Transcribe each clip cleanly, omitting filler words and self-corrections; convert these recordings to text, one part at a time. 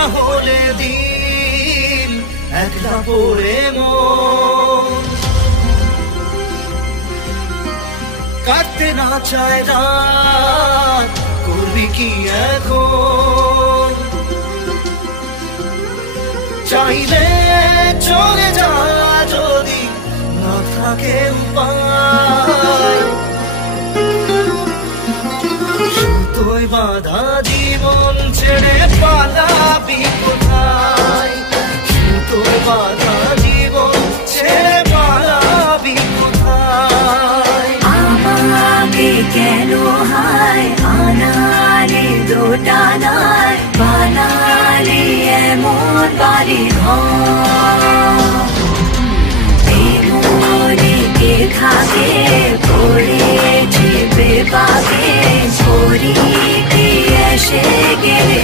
না হলে দিন একলা পড়ে মন কাটতে না চায় রাত করবি কি এখন চাইলে চলে যা যদি না থাকে উপায় সুতোয় বাঁধা জীবন ছেড়ে পালাবি কোথায় সুতোয় বাঁধা জীবন ছেড়ে পালাবি কোথায় আমাকে কেন হায় আনালে দোটানায় বানালে এমন বাড়ি ঘর মনে কে থাকে পড়েছি বেপাকে ছড়ি কি এসে গেলে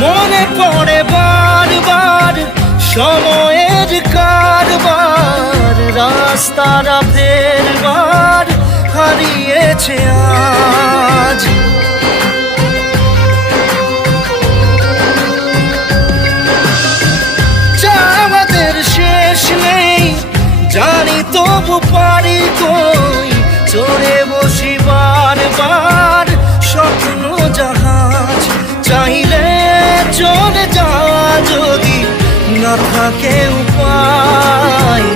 মনে পড়ে বারবার সময়ের কারবার রাস্তারা ফেরবার হারিয়েছে আজ আমাদের শেষ নেই জানি তবু পারি কই চড়ে বসি বারবার স্বপ্ন জাহাজ চাইলে চলে যা যদি না থাকে উপায়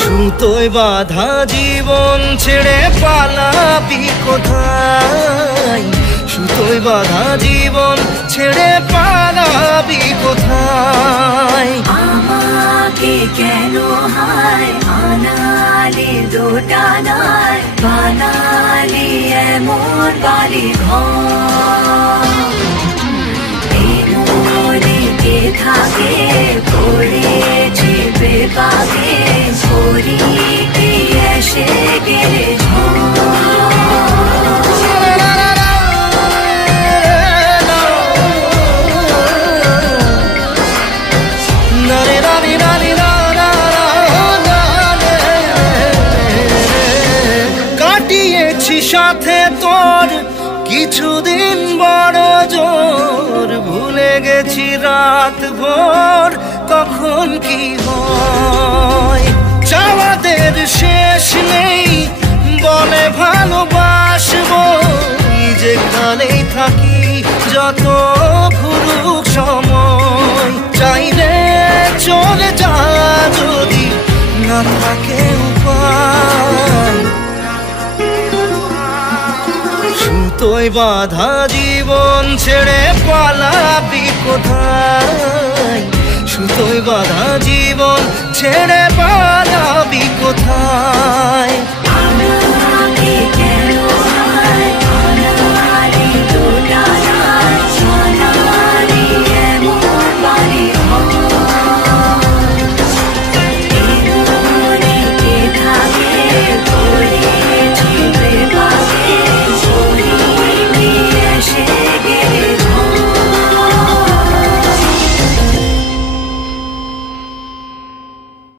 সুতোয় বাঁধা জীবন ছেড়ে পালাবি কোথায় সুতোয় বাঁধা জীবন ছেড়ে পালাবি কোথায় আমাকে কেন হায় আনালে দোটানায় বানালে এমন বাড়ি ঘর মনে কে থাকে পড়েছি বেপাকে ছড়ি কি এসে গেলে কাটিয়েছি সাথে তোর কিছুদিন বড় জোর ভুলে গেছি রাত ভোর কখন কি হয় চাওয়াদের শেষ নেই বলে ভালোবাসবো যেখানেই থাকি যত ঘুরুক সময় চাইলে চলে যা যদি না থাকে উপায় সুতোয় বাঁধা জীবন ছেড়ে পালাবি কোথায় সুতোয় বাঁধা জীবন ছেড়ে